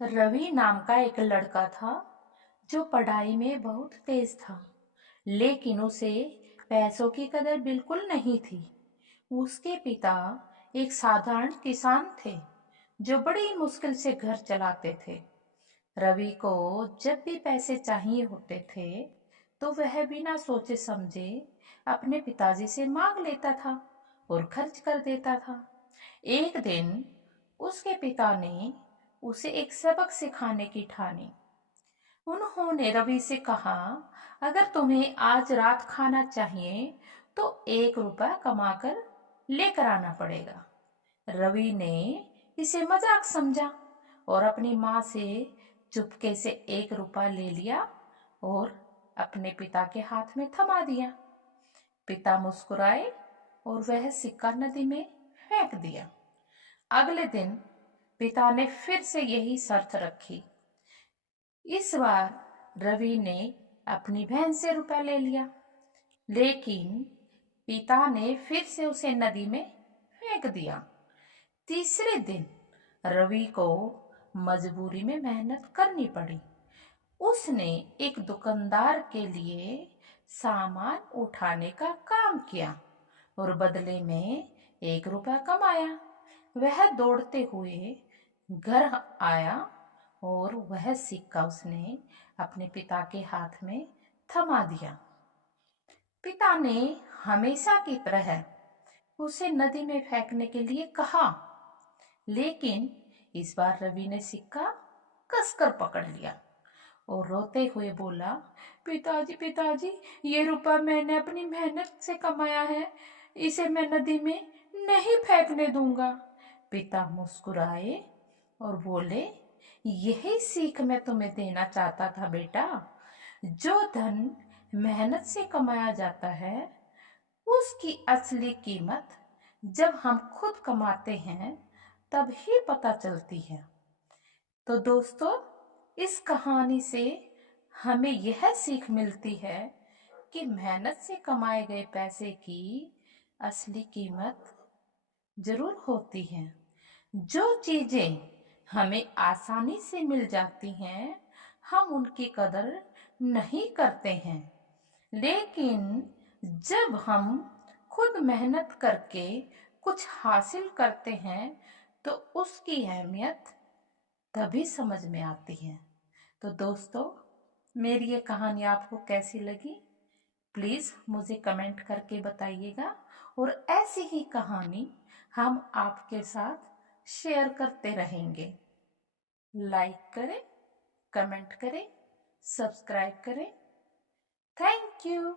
रवि नाम का एक लड़का था जो पढ़ाई में बहुत तेज था, लेकिन उसे पैसों की कदर बिल्कुल नहीं थी। उसके पिता एक साधारण किसान थे जो बड़ी मुश्किल से घर चलाते थे। रवि को जब भी पैसे चाहिए होते थे तो वह बिना सोचे समझे अपने पिताजी से मांग लेता था और खर्च कर देता था। एक दिन उसके पिता ने उसे एक सबक सिखाने की ठानी। उन्होंने रवि से कहा, अगर तुम्हें आज रात खाना चाहिए तो 1 रुपया कमाकर लेकर आना पड़ेगा। रवि ने इसे मजाक समझा और अपनी माँ से चुपके से 1 रुपया ले लिया और अपने पिता के हाथ में थमा दिया। पिता मुस्कुराए और वह सिक्का नदी में फेंक दिया। अगले दिन पिता ने फिर से यही शर्त रखी। इस बार रवि ने अपनी बहन से रुपया ले लिया, लेकिन पिता ने फिर से उसे नदी में फेंक दिया। तीसरे दिन रवि को मजबूरी में मेहनत करनी पड़ी। उसने एक दुकानदार के लिए सामान उठाने का काम किया और बदले में 1 रुपया कमाया। वह दौड़ते हुए घर आया और वह सिक्का उसने अपने पिता के हाथ में थमा दिया। पिता ने हमेशा की तरह उसे नदी में फेंकने के लिए कहा, लेकिन इस बार रवि ने सिक्का कसकर पकड़ लिया और रोते हुए बोला, पिताजी पिताजी, ये रुपया मैंने अपनी मेहनत से कमाया है, इसे मैं नदी में नहीं फेंकने दूंगा। पिता मुस्कुराए और बोले, यही सीख मैं तुम्हें देना चाहता था बेटा। जो धन मेहनत से कमाया जाता है उसकी असली कीमत जब हम खुद कमाते हैं तब ही पता चलती है। तो दोस्तों, इस कहानी से हमें यह सीख मिलती है कि मेहनत से कमाए गए पैसे की असली कीमत जरूर होती है। जो चीजें हमें आसानी से मिल जाती हैं हम उनकी कदर नहीं करते हैं, लेकिन जब हम खुद मेहनत करके कुछ हासिल करते हैं तो उसकी अहमियत तभी समझ में आती है। तो दोस्तों, मेरी ये कहानी आपको कैसी लगी प्लीज़ मुझे कमेंट करके बताइएगा, और ऐसी ही कहानी हम आपके साथ शेयर करते रहेंगे। लाइक करें, कमेंट करें, सब्सक्राइब करें। Thank you.